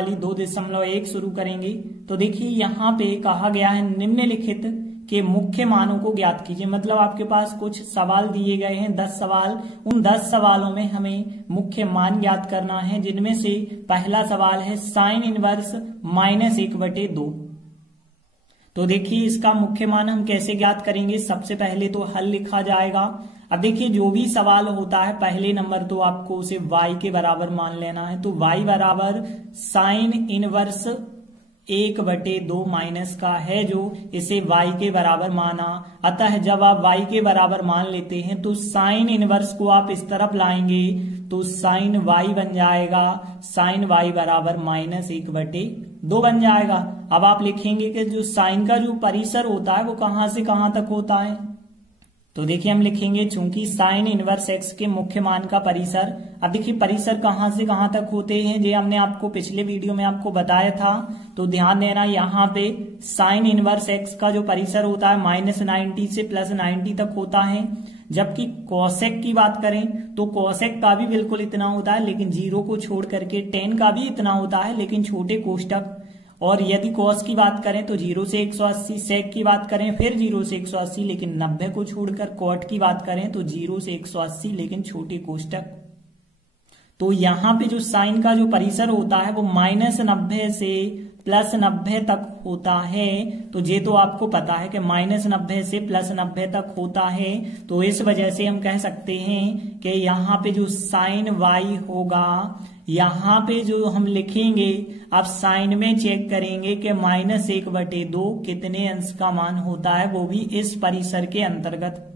वाली 2.1 शुरू करेंगे। तो देखिए यहाँ पे कहा गया है निम्नलिखित के मुख्य मानों को ज्ञात कीजिए। मतलब आपके पास कुछ सवाल दिए गए हैं, 10 सवाल। उन 10 सवालों में हमें मुख्य मान ज्ञात करना है, जिनमें से पहला सवाल है साइन इनवर्स -1/2। तो देखिए इसका मुख्य मान हम कैसे ज्ञात करेंगे। सबसे पहले तो हल लिखा जाएगा। अब देखिए जो भी सवाल होता है पहले नंबर तो आपको उसे y के बराबर मान लेना है। तो y बराबर साइन इनवर्स 1/2 माइनस का है, जो इसे y के बराबर माना। अतः जब आप y के बराबर मान लेते हैं तो साइन इनवर्स को आप इस तरफ लाएंगे तो साइन y बन जाएगा, साइन y बराबर -1/2 बन जाएगा। अब आप लिखेंगे कि जो साइन का जो परिसर होता है वो कहां से कहां तक होता है। तो देखिए हम लिखेंगे चूंकि साइन इनवर्स x के मुख्य मान का परिसर। अब देखिए परिसर कहां से कहां तक होते हैं, ये हमने आपको पिछले वीडियो में आपको बताया था। तो ध्यान देना यहाँ पे साइन इनवर्स x का जो परिसर होता है -90 से +90 तक होता है। जबकि कोसेक की बात करें तो कोसेक का भी बिल्कुल इतना होता है, लेकिन 0 को छोड़ करके। टेन का भी इतना होता है लेकिन छोटे कोष्टक। और यदि कॉस की बात करें तो 0 से 180, सेक की बात करें फिर 0 से 180 लेकिन 90 को छोड़कर। कॉट की बात करें तो 0 से 180 लेकिन छोटे कोष्टक। तो यहाँ पे जो साइन का जो परिसर होता है वो -90 से +90 तक होता है। तो ये तो आपको पता है कि -90 से +90 तक होता है। तो इस वजह से हम कह सकते हैं कि यहाँ पे जो साइन y होगा, यहाँ पे जो हम लिखेंगे, आप साइन में चेक करेंगे कि -1/2 कितने अंश का मान होता है, वो भी इस परिसर के अंतर्गत।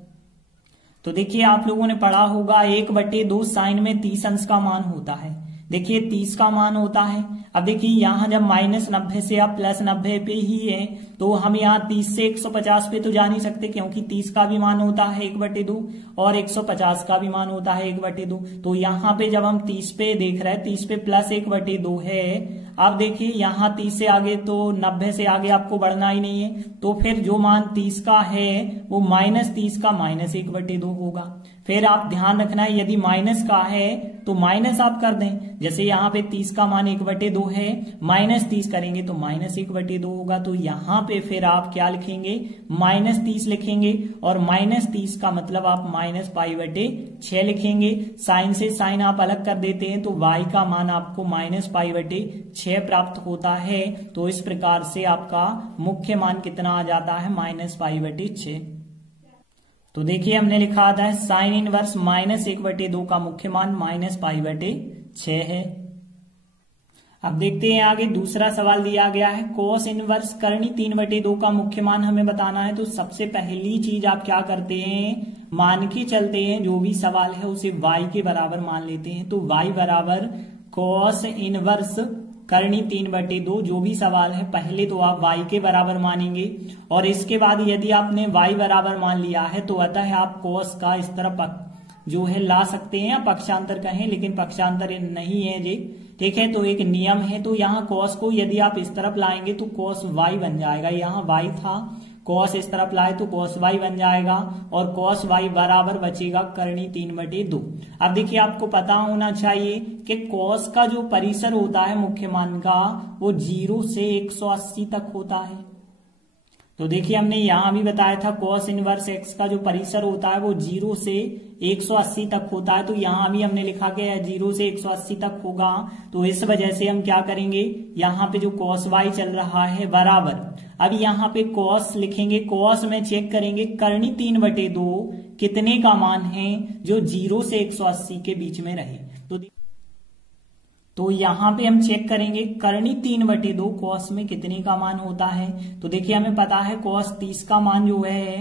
तो देखिए आप लोगों ने पढ़ा होगा 1/2 साइन में 30 अंश का मान होता है। देखिए 30 का मान होता है। अब देखिए यहाँ जब -90 से आप +90 पे ही है तो हम यहाँ 30 से 150 पे तो जा नहीं सकते, क्योंकि 30 का भी मान होता है 1/2 और 150 का भी मान होता है 1/2। तो यहाँ पे जब हम 30 पे देख रहे हैं, 30 पे +1/2 है। अब देखिए यहाँ 30 से आगे तो 90 से आगे आपको बढ़ना ही नहीं है। तो फिर जो मान 30 का है वो -30 का -1/2 होगा। फिर आप ध्यान रखना है यदि माइनस का है तो माइनस आप कर दें। जैसे यहाँ पे 30 का मान 1/2 है, -30 करेंगे तो -1/2 होगा। तो यहाँ पे फिर आप क्या लिखेंगे, -30 लिखेंगे। और -30 का मतलब आप -π/6 लिखेंगे। साइन से साइन आप अलग कर देते हैं तो y का मान आपको -π/6 प्राप्त होता है। तो इस प्रकार से आपका मुख्य मान कितना आ जाता है, -π/6। तो देखिए हमने लिखा था साइन इनवर्स -1/2 का मुख्य मान -π/6 है। अब देखते हैं आगे दूसरा सवाल दिया गया है कोस इनवर्स करनी 3/2 का मुख्य मान हमें बताना है। तो सबसे पहली चीज आप क्या करते हैं, मान के चलते हैं जो भी सवाल है उसे y के बराबर मान लेते हैं। तो y बराबर कोस इनवर्स करनी 3/2 जो भी सवाल है पहले तो आप y के बराबर मानेंगे। और इसके बाद यदि आपने y बराबर मान लिया है तो अतः आप कोस का इस तरफ जो है ला सकते हैं, पक्षांतर कहें लेकिन पक्षांतर नहीं है जी, ठीक है। तो एक नियम है। तो यहाँ कॉस को यदि आप इस तरफ लाएंगे तो कॉस y बन जाएगा। यहाँ y था, कॉस इस तरफ लाए तो कॉस y बन जाएगा और कॉस y बराबर बचेगा करनी 3/2। अब देखिए आपको पता होना चाहिए कि कॉस का जो परिसर होता है मुख्य मान का वो 0 से 180 तक होता है। तो देखिए हमने यहां भी बताया था कॉस इनवर्स x का जो परिसर होता है वो 0 से 180 तक होता है। तो यहां भी हमने लिखा कि 0 से 180 तक होगा। तो इस वजह से हम क्या करेंगे, यहाँ पे जो कॉस y चल रहा है बराबर, अब यहाँ पे कॉस लिखेंगे, कॉस में चेक करेंगे करनी 3/2 कितने का मान है जो 0 से 180 के बीच में रहे। तो यहाँ पे हम चेक करेंगे करनी 3/2 कॉस में कितने का मान होता है। तो देखिए हमें पता है कॉस 30 का मान जो है,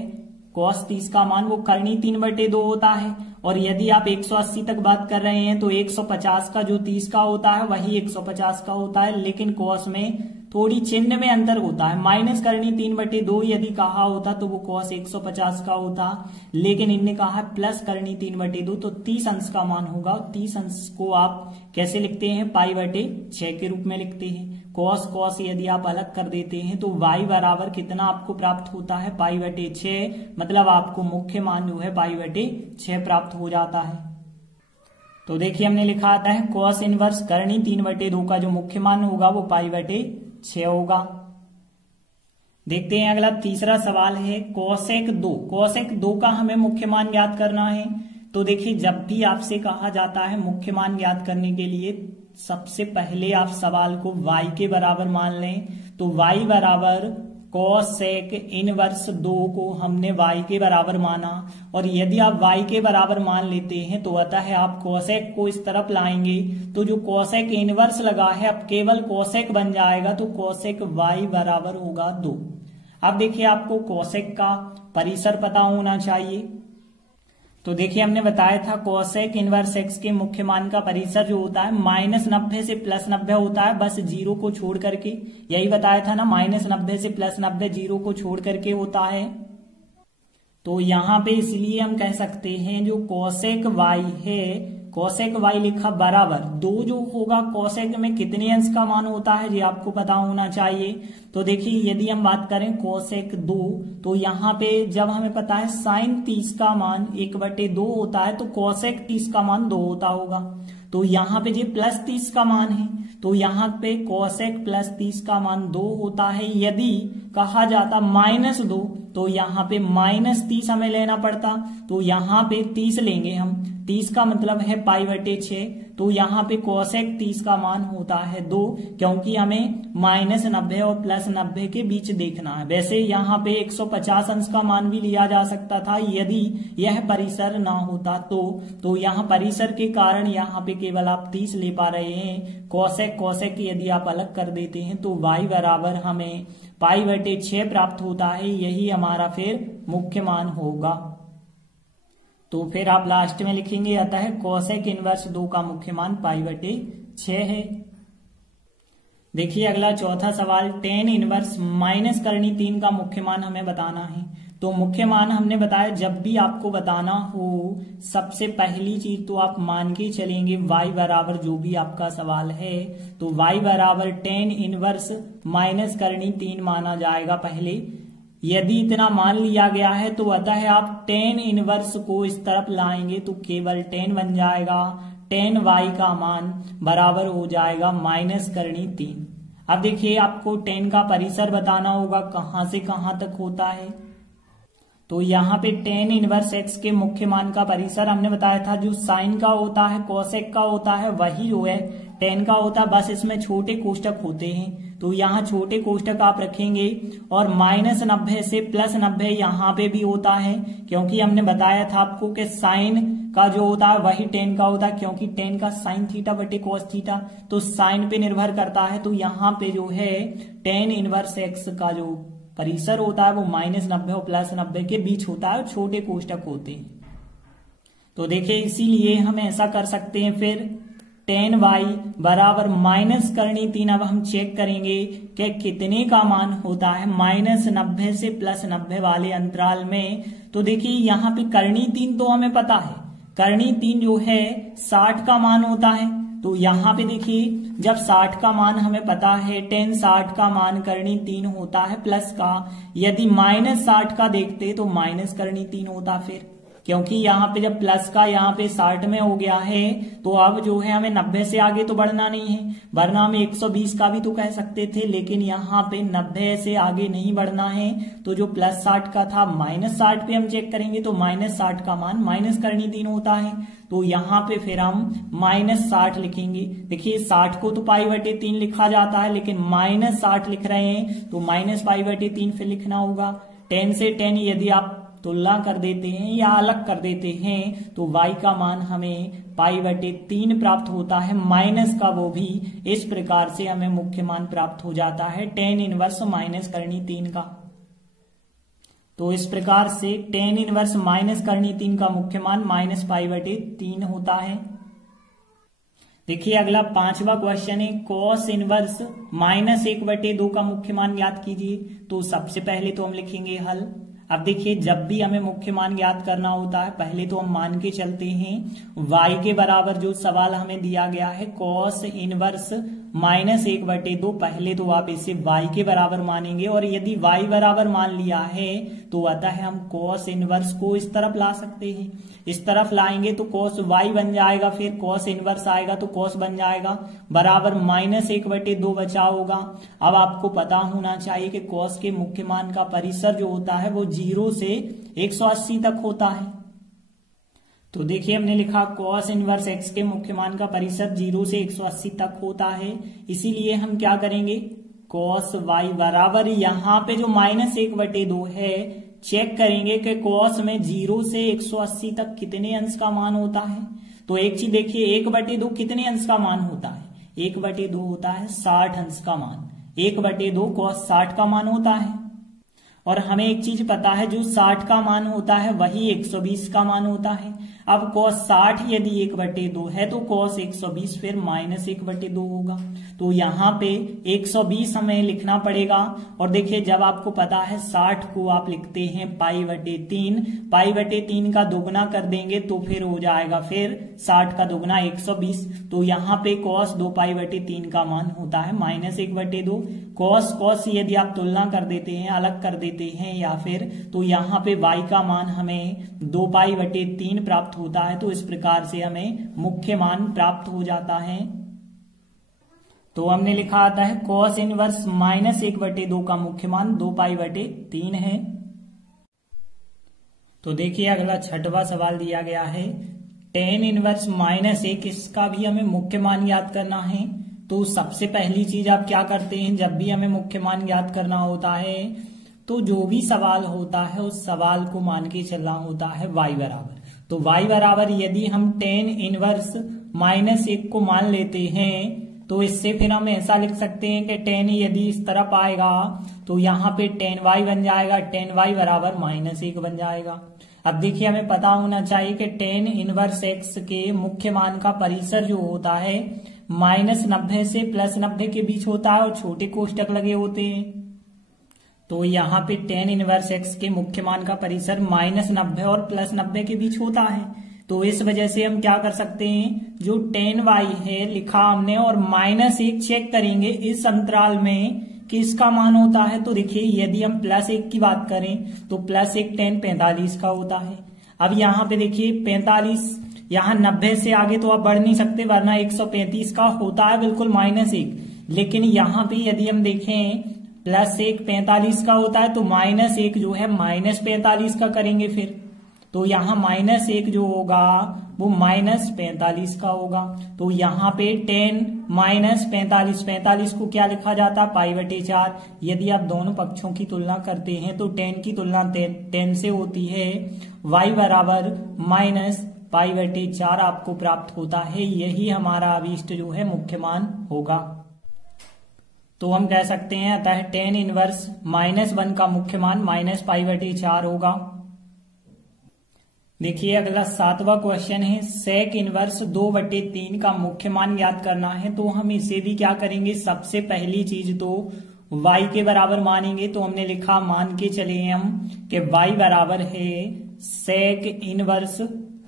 कॉस 30 का मान वो करनी 3/2 होता है। और यदि आप 180 तक बात कर रहे हैं तो 150 का जो 30 का होता है वही 150 का होता है, लेकिन कॉस में थोड़ी चिन्ह में अंतर होता है। माइनस करनी 3/2 यदि कहा होता तो वो कॉस 150 का होता, लेकिन इनने कहा प्लस करनी 3/2 तो 30 अंश का मान होगा। 30 अंश को आप कैसे लिखते हैं, π/6 के रूप में लिखते हैं। कॉस कॉस यदि आप अलग कर देते हैं तो y बराबर कितना आपको प्राप्त होता है, π/6, मतलब आपको मुख्य मान जो है π/6 प्राप्त हो जाता है। तो देखिए हमने लिखा आता है कॉस इनवर्स करनी 3/2 का जो मुख्य मान होगा वो π/6 होगा। देखते हैं अगला तीसरा सवाल है कोसेक 2। कोसेक 2 का हमें मुख्य मान ज्ञात करना है। तो देखिए जब भी आपसे कहा जाता है मुख्य मान ज्ञात करने के लिए सबसे पहले आप सवाल को y के बराबर मान लें। तो y बराबर कोसेक इनवर्स 2 को हमने y के बराबर माना, और यदि आप y के बराबर मान लेते हैं तो अतः है आप कोसेक को इस तरफ लाएंगे तो जो कोसेक इनवर्स लगा है अब केवल कोसेक बन जाएगा, तो कोसेक y बराबर होगा 2। अब देखिए आपको कोसेक का परिसर पता होना चाहिए। तो देखिए हमने बताया था कोसेक इनवर्स x के मुख्य मान का परिसर जो होता है -90 से +90 होता है, बस 0 को छोड़ करके, यही बताया था ना, -90 से +90 0 को छोड़ करके होता है। तो यहाँ पे इसलिए हम कह सकते हैं जो कोसेक y है, कोसेक y लिखा बराबर 2 जो होगा कोसेक में कितने अंश का मान होता है ये आपको पता होना चाहिए। तो देखिए यदि हम बात करें कोसेक 2 तो यहाँ पे जब हमें पता है साइन 30 का मान 1/2 होता है तो कोसेक 30 का मान 2 होता होगा। तो यहाँ पे जो +30 का मान है तो यहाँ पे कोसेक +30 का मान 2 होता है। यदि कहा जाता -2 तो यहाँ पे -30 हमें लेना पड़ता, तो यहाँ पे 30 लेंगे हम, 30 का मतलब है π/6, तो यहाँ पे कोसेक 30 का मान होता है 2, क्योंकि हमें -90 और +90 के बीच देखना है। वैसे यहाँ पे 150 अंश का मान भी लिया जा सकता था यदि यह परिसर ना होता तो यहाँ परिसर के कारण यहाँ पे केवल आप 30 ले पा रहे हैं। कोसेक कोसेक यदि आप अलग कर देते हैं तो y बराबर हमें π/6 प्राप्त होता है, यही हमारा फिर मुख्य मान होगा। तो फिर आप लास्ट में लिखेंगे अतः कोसेक इनवर्स 2 का मुख्य मान π/6 है। देखिए अगला चौथा सवाल tan इनवर्स माइनस करनी 3 का मुख्य मान हमें बताना है। तो मुख्य मान हमने बताया जब भी आपको बताना हो सबसे पहली चीज तो आप मान के चलेंगे y बराबर जो भी आपका सवाल है तो y बराबर tan इनवर्स माइनस करनी 3 माना जाएगा पहले। यदि इतना मान लिया गया है तो अतः आप tan इनवर्स को इस तरफ लाएंगे तो केवल tan बन जाएगा। tan y का मान बराबर हो जाएगा माइनस करनी 3। अब देखिए आपको tan का परिसर बताना होगा कहां से कहां तक होता है। तो यहाँ पे tan इनवर्स x के मुख्य मान का परिसर हमने बताया था जो साइन का होता है कोसेक का होता है वही जो है tan का होता है, बस इसमें छोटे कोष्टक होते हैं। तो यहाँ छोटे कोष्टक आप रखेंगे और -90 से +90 यहाँ पे भी होता है, क्योंकि हमने बताया था आपको कि साइन का जो होता है वही tan का होता है, क्योंकि tan का साइन थीटा बटे कोस थीटा तो साइन पे निर्भर करता है। तो यहाँ पे जो है tan इनवर्स x का जो परिसर होता है वो -90 और +90 के बीच होता है, छोटे कोष्टक होते हैं। तो देखिए इसीलिए हम ऐसा कर सकते हैं फिर tan y बराबर माइनस करनी 3। अब हम चेक करेंगे कि कितने का मान होता है -90 से +90 वाले अंतराल में। तो देखिए यहाँ पे करनी 3 तो हमें पता है, करनी 3 जो है 60 का मान होता है। तो यहाँ पे देखिए जब 60 का मान हमें पता है tan 60 का मान करनी 3 होता है प्लस का, यदि -60 का देखते तो माइनस करनी 3 होता फिर, क्योंकि यहाँ पे जब प्लस का यहाँ पे 60 में हो गया है तो अब जो है हमें 90 से आगे तो बढ़ना नहीं है, वरना हम 120 का भी तो कह सकते थे, लेकिन यहाँ पे 90 से आगे नहीं बढ़ना है। तो जो +60 का था -60 पे हम चेक करेंगे तो -60 का मान माइनस करनी 3 होता है। तो यहाँ पे फिर हम -60 लिखेंगे। देखिए 60 को तो π/3 लिखा जाता है, लेकिन -60 लिख रहे हैं तो -π/3 फिर लिखना होगा। tan से tan यदि आप तुलना कर देते हैं या अलग कर देते हैं तो y का मान हमें π/3 प्राप्त होता है, माइनस का वो भी इस प्रकार से हमें मुख्य मान प्राप्त हो जाता है tan इनवर्स माइनस करनी 3 का। तो इस प्रकार से tan इनवर्स माइनस करनी 3 का मुख्य मान -π/3 होता है। देखिए अगला 5वां क्वेश्चन है cos इनवर्स -1/2 का मुख्य मान ज्ञात कीजिए। तो सबसे पहले तो हम लिखेंगे हल। अब देखिए जब भी हमें मुख्य मान ज्ञात करना होता है पहले तो हम मान के चलते हैं y के बराबर जो सवाल हमें दिया गया है cos इनवर्स -1/2, पहले तो आप इसे y के बराबर मानेंगे और यदि y बराबर मान लिया है तो अतः हम cos इनवर्स को इस तरफ ला सकते हैं। इस तरफ लाएंगे तो cos y बन जाएगा, फिर cos इनवर्स आएगा तो cos बन जाएगा बराबर -1/2 बचा होगा। अब आपको पता होना चाहिए कि cos के मुख्य मान का परिसर जो होता है वो 0 से 180 तक होता है। तो देखिए हमने लिखा cos इनवर्स x के मुख्य मान का परिसर 0 से 180 तक होता है, इसीलिए हम क्या करेंगे cos y बराबर यहाँ पे जो -1/2 है चेक करेंगे कि cos में 0 से 180 तक कितने अंश का मान होता है। तो एक चीज देखिए 1/2 कितने अंश का मान होता है, 1/2 होता है 60 अंश का मान, 1/2 cos 60 का मान होता है। और हमें एक चीज पता है जो 60 का मान होता है वही 120 का मान होता है। अब cos 60 यदि 1/2 है तो cos 120 फिर -1/2 होगा। तो यहाँ पे 120 हमें लिखना पड़ेगा। और देखिए जब आपको पता है 60 को आप लिखते हैं π/3, π/3 का दोगुना कर देंगे तो फिर हो जाएगा फिर 60 का दोगुना 120। तो यहाँ पे cos 2π/3 का मान होता है -1/2। cos यदि आप तुलना कर देते हैं, अलग कर देते हैं या फिर, तो यहाँ पे y का मान हमें 2π/3 प्राप्त होता है। तो इस प्रकार से हमें मुख्य मान प्राप्त हो जाता है। तो हमने लिखा आता है cos इनवर्स -1/2 का मुख्य मान 2π/3 है। तो देखिए अगला 6वां सवाल दिया गया है tan इनवर्स -1, इसका भी हमें मुख्य मान याद करना है। तो सबसे पहली चीज आप क्या करते हैं, जब भी हमें मुख्य मान याद करना होता है तो जो भी सवाल होता है उस सवाल को मान के चलना होता है y बराबर। तो y बराबर यदि हम tan इनवर्स -1 को मान लेते हैं तो इससे फिर हम ऐसा लिख सकते हैं कि tan यदि इस तरफ आएगा तो यहाँ पे tan y बन जाएगा, tan y बराबर -1 बन जाएगा। अब देखिए हमें पता होना चाहिए कि tan इनवर्स x के मुख्य मान का परिसर जो होता है -90 से +90 के बीच होता है और छोटे कोष्टक लगे होते हैं। तो यहाँ पे tan इनवर्स x के मुख्य मान का परिसर -90 और +90 के बीच होता है। तो इस वजह से हम क्या कर सकते हैं, जो tan y है लिखा हमने और -1 चेक करेंगे इस अंतराल में कि इसका मान होता है। तो देखिए यदि हम +1 की बात करें तो +1 tan 45 का होता है। अब यहाँ पे देखिए 45, यहाँ 90 से आगे तो आप बढ़ नहीं सकते वरना 135 का होता है बिल्कुल -1। लेकिन यहाँ पे यदि हम देखें +1 45 का होता है तो -1 जो है -45 का करेंगे फिर। तो यहाँ -1 जो होगा वो -45 का होगा। तो यहाँ पे tan -45 को क्या लिखा जाता है π/4। यदि आप दोनों पक्षों की तुलना करते हैं तो tan की तुलना tan से होती है, y बराबर -π/4 आपको प्राप्त होता है। यही हमारा अभीष्ट जो है मुख्य मान होगा। तो हम कह सकते हैं अतः tan इनवर्स -1 का मुख्य मान -π/4 होगा। देखिए अगला 7वां क्वेश्चन है sec इनवर्स 2/3 का मुख्य मान याद करना है। तो हम इसे भी क्या करेंगे, सबसे पहली चीज तो y के बराबर मानेंगे। तो हमने लिखा मान के चले हम कि y बराबर है sec इनवर्स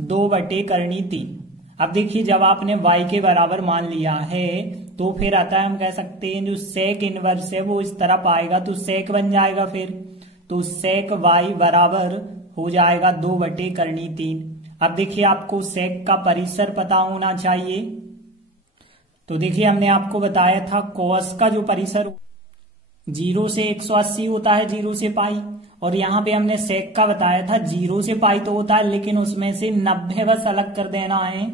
2/3। अब देखिए जब आपने y के बराबर मान लिया है तो फिर आता है हम कह सकते हैं जो sec इनवर्स है वो इस तरफ आएगा तो sec बन जाएगा फिर। तो sec y बराबर हो जाएगा 2/3। अब देखिए आपको sec का परिसर पता होना चाहिए। तो देखिए हमने आपको बताया था cos का जो परिसर 0 से 180 होता है, 0 से π। और यहाँ पे हमने sec का बताया था 0 से π तो होता है लेकिन उसमें से 90 बस अलग कर देना है।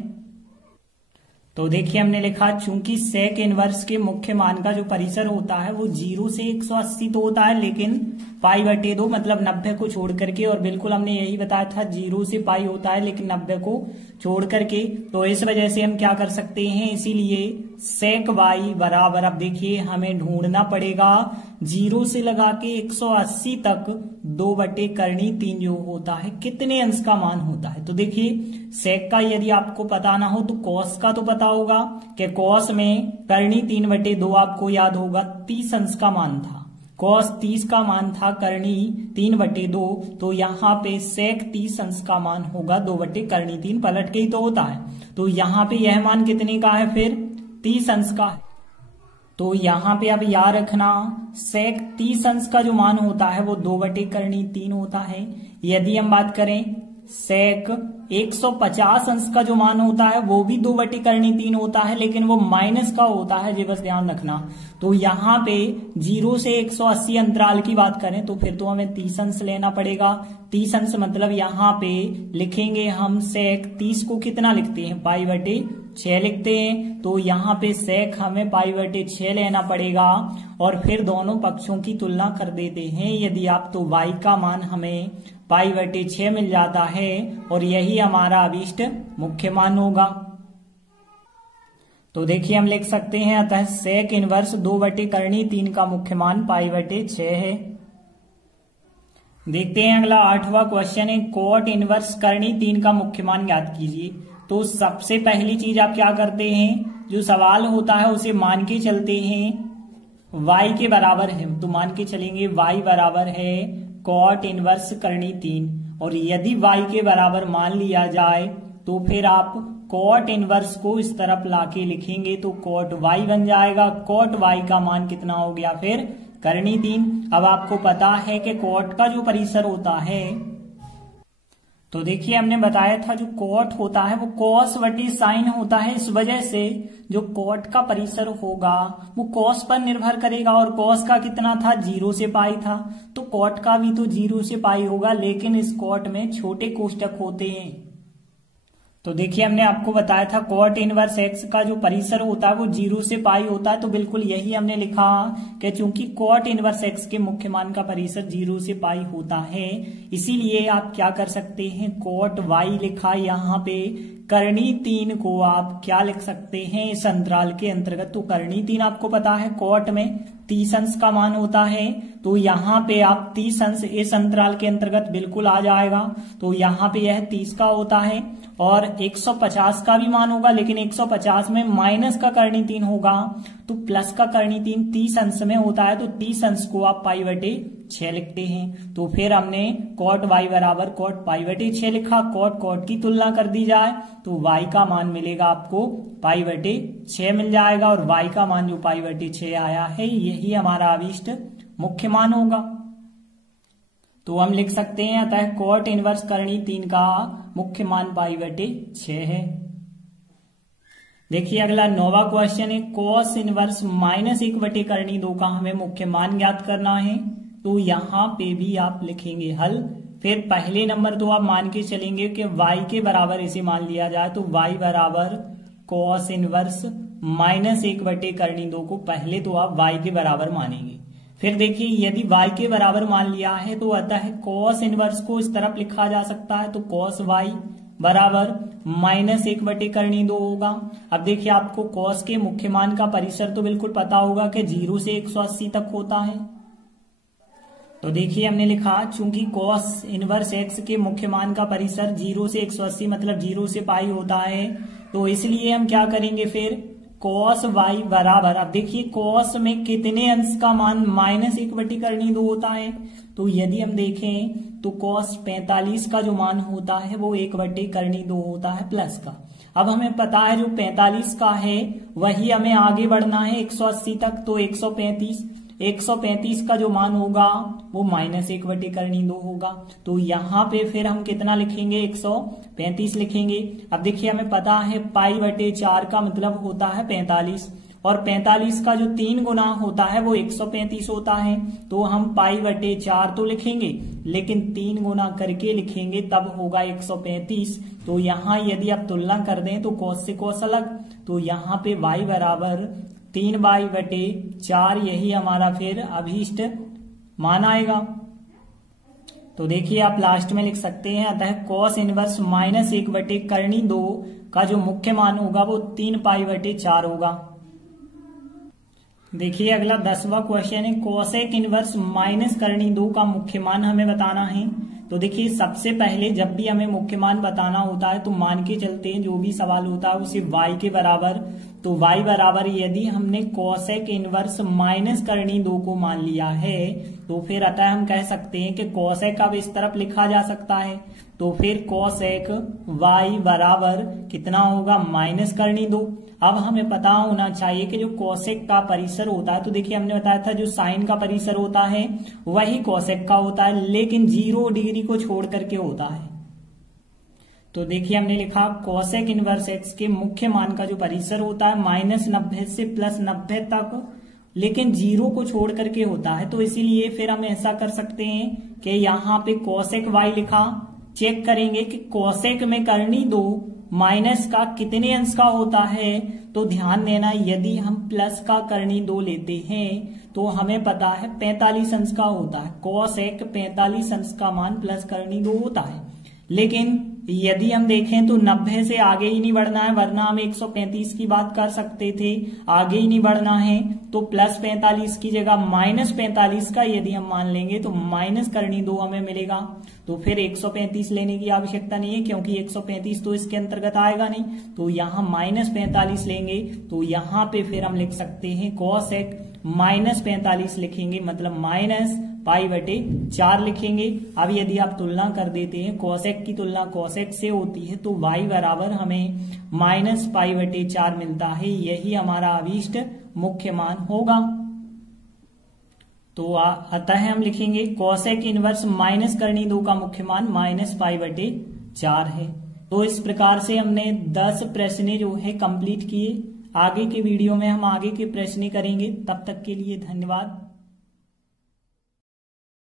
तो देखिए हमने लिखा चूंकि sec इनवर्स के मुख्य मान का जो परिसर होता है वो 0 से 180 तो होता है लेकिन π/2 मतलब 90 को छोड़ करके, और बिल्कुल हमने यही बताया था 0 से π होता है लेकिन 90 को छोड़ करके। तो इस वजह से हम क्या कर सकते हैं, इसीलिए sec y बराबर, अब देखिए हमें ढूंढना पड़ेगा 0 से लगा के 180 तक 2/3 जो होता है कितने अंश का मान होता है। तो देखिए sec का यदि आपको पता ना हो तो cos का तो पता होगा कि cos में करनी 3/2 आपको याद होगा 30 अंश का मान था। cos 30 का मान था, करनी 3/2। तो यहाँ पे sec 30 अंश का मान होगा 2/3 पलट के ही तो होता है। तो यहाँ पे यह मान कितने का है फिर 30 अंश का है। तो यहाँ पे अब याद रखना सेक 30 अंश का जो मान होता है वो 2/3 होता है। यदि हम बात करें सेक 150 अंश का जो मान होता है वो भी 2/3 होता है, लेकिन वो माइनस का होता है, ये बस ध्यान रखना। तो यहाँ पे 0 से 180 अंतराल की बात करें तो फिर तो हमें 30 अंश लेना पड़ेगा। 30 अंश मतलब यहाँ पे लिखेंगे हम सेक 30 को कितना लिखते हैं, π/6 लिखते हैं। तो यहाँ पे सेक हमें π/6 लेना पड़ेगा और फिर दोनों पक्षों की तुलना कर देते हैं। यदि आप तो y का मान हमें π/6 मिल जाता है और यही हमारा अभीष्ट मुख्य मान होगा। तो देखिए हम लिख सकते हैं अतः सेक इनवर्स 2/3 का मुख्य मान π/6 है। देखते हैं अगला 8वां क्वेश्चन है कोट इनवर्स करनी 3 का मुख्य मान ज्ञात कीजिए। तो सबसे पहली चीज आप क्या करते हैं, जो सवाल होता है उसे मान के चलते हैं y के बराबर है, तो मान के चलेंगे y बराबर है कॉट इनवर्स करनी 3। और यदि y के बराबर मान लिया जाए तो फिर आप कॉट इनवर्स को इस तरफ लाके लिखेंगे तो कॉट y बन जाएगा। कॉट y का मान कितना हो गया फिर करनी 3। अब आपको पता है कि कॉट का जो परिसर होता है, तो देखिए हमने बताया था जो कॉट होता है वो कॉस बटे साइन होता है। इस वजह से जो कॉट का परिसर होगा वो कॉस पर निर्भर करेगा और कॉस का कितना था 0 से पाई था, तो कॉट का भी तो 0 से पाई होगा, लेकिन इस कॉट में छोटे कोष्टक होते हैं। तो देखिए हमने आपको बताया था कॉट इनवर्स एक्स का जो परिसर होता है वो 0 से पाई होता है, तो बिल्कुल यही हमने लिखा कि चूंकि कॉट इनवर्स एक्स के मुख्य मान का परिसर 0 से पाई होता है, इसीलिए आप क्या कर सकते हैं कॉट वाई लिखा, यहाँ पे करनी 3 को आप क्या लिख सकते हैं इस अंतराल के अंतर्गत। तो करनी 3 आपको पता है कॉट में 30 अंश का मान होता है, तो यहाँ पे आप 30 अंश इस अंतराल के अंतर्गत बिल्कुल आ जाएगा। तो यहाँ पे यह 30 का होता है और 150 का भी मान होगा, लेकिन 150 में माइनस का करनी 3 होगा तो प्लस का करनी 3 30 अंश में होता है, तो 30 अंश को आप π/6 लिखते हैं। तो फिर हमने कॉट y बराबर कॉट π/6 लिखा। कॉट कॉट की तुलना कर दी जाए तो y का मान मिलेगा आपको π/6 मिल जाएगा और y का मान जो π/6 आया है यही हमारा अभीष्ट मुख्य मान होगा। तो हम लिख सकते हैं अतः कॉट इनवर्स करनी 3 का मुख्य मान π/6 है। देखिए अगला 9वां क्वेश्चन है कॉस इनवर्स -1 करनी 2 का हमें मुख्य मान ज्ञात करना है। तो यहाँ पे भी आप लिखेंगे हल। फिर पहले नंबर तो आप मान के चलेंगे कि y के बराबर इसे मान लिया जाए, तो y बराबर कॉस इनवर्स -1 करनी 2 को पहले तो आप y के बराबर मानेंगे। फिर देखिए यदि y के बराबर मान लिया है तो अतः कॉस इनवर्स को इस तरफ लिखा जा सकता है, तो कॉस y बराबर -1 करनी 2 होगा। अब देखिए आपको कॉस के मुख्य मान का परिसर तो बिल्कुल पता होगा कि 0 से 180 तक होता है। तो देखिए हमने लिखा चूंकि कॉस इनवर्स एक्स के मुख्य मान का परिसर 0 से 180 मतलब 0 से पाई होता है, तो इसलिए हम क्या करेंगे फिर कॉस y बराबर, अब देखिए कॉस में कितने अंश का मान -1 करनी 2 होता है, तो यदि हम देखें तो कॉस 45 का जो मान होता है वो 1 करनी 2 होता है प्लस का। अब हमें पता है जो 45 का है वही हमें आगे बढ़ना है 180 तक, तो 135 का जो मान होगा वो -1 करनी 2 होगा। तो यहाँ पे फिर हम कितना लिखेंगे 135 लिखेंगे। अब देखिए हमें पता है π/4 का मतलब होता है 45 और 45 का जो 3 गुना होता है वो 135 होता है, तो हम π/4 तो लिखेंगे लेकिन 3 गुना करके लिखेंगे तब होगा 135। तो यहाँ यदि आप तुलना कर दें तो cos से cos अलग, तो यहाँ पे y बराबर 3/4 यही हमारा फिर अभीष्ट मान आएगा। तो देखिए आप लास्ट में लिख सकते हैं अतः cos इनवर्स -1 करनी 2 का जो मुख्य मान होगा वो 3π/4 होगा। देखिए अगला 10वां क्वेश्चन है कोसेक इनवर्स माइनस करनी 2 का मुख्य मान हमें बताना है। तो देखिए सबसे पहले जब भी हमें मुख्य मान बताना होता है तो मान के चलते हैं जो भी सवाल होता है उसे y के बराबर तो y बराबर यदि हमने कोसेक इनवर्स माइनस करनी 2 को मान लिया है तो फिर अतः हम कह सकते हैं कि कोसेक अब इस तरफ लिखा जा सकता है। तो फिर कोसेक y बराबर कितना होगा, माइनस करनी 2। अब हमें पता होना चाहिए कि जो कोसेक का परिसर होता है, तो देखिए हमने बताया था जो साइन का परिसर होता है वही कोसेक का होता है, लेकिन 0 डिग्री को छोड़ करके होता है। तो देखिए हमने लिखा कोसेक इनवर्स एक्स के मुख्य मान का जो परिसर होता है -90 से +90 तक, लेकिन 0 को छोड़ करके होता है। तो इसीलिए फिर हम ऐसा कर सकते हैं कि यहाँ पे कोसेक y लिखा, चेक करेंगे कि कोसेक में करनी 2 माइनस का कितने अंश का होता है। तो ध्यान देना, यदि हम प्लस का करनी 2 लेते हैं तो हमें पता है 45 अंश का होता है। कोसेक 45 अंश का मान प्लस करनी 2 होता है। लेकिन यदि हम देखें तो 90 से आगे ही नहीं बढ़ना है, वरना हम 135 की बात कर सकते थे। आगे ही नहीं बढ़ना है तो +45 की जगह -45 का यदि हम मान लेंगे तो माइनस करनी 2 हमें मिलेगा। तो फिर 135 लेने की आवश्यकता नहीं है, क्योंकि 135 तो इसके अंतर्गत आएगा नहीं। तो यहाँ -45 लेंगे तो यहाँ पे फिर हम लिख सकते हैं कोसेक -45 लिखेंगे, मतलब -π/4 लिखेंगे। अब यदि आप तुलना कर देते हैं, कोसेक की तुलना कोसेक से होती है, तो y बराबर हमें -π/4 मिलता है। यही हमारा अभीष्ट मुख्य मान होगा। तो अतः हम लिखेंगे कोसेक इनवर्स माइनस करनी 2 का मुख्य मान -π/4 है। तो इस प्रकार से हमने 10 प्रश्न जो है कंप्लीट किए। आगे के वीडियो में हम आगे के प्रश्न करेंगे। तब तक के लिए धन्यवाद।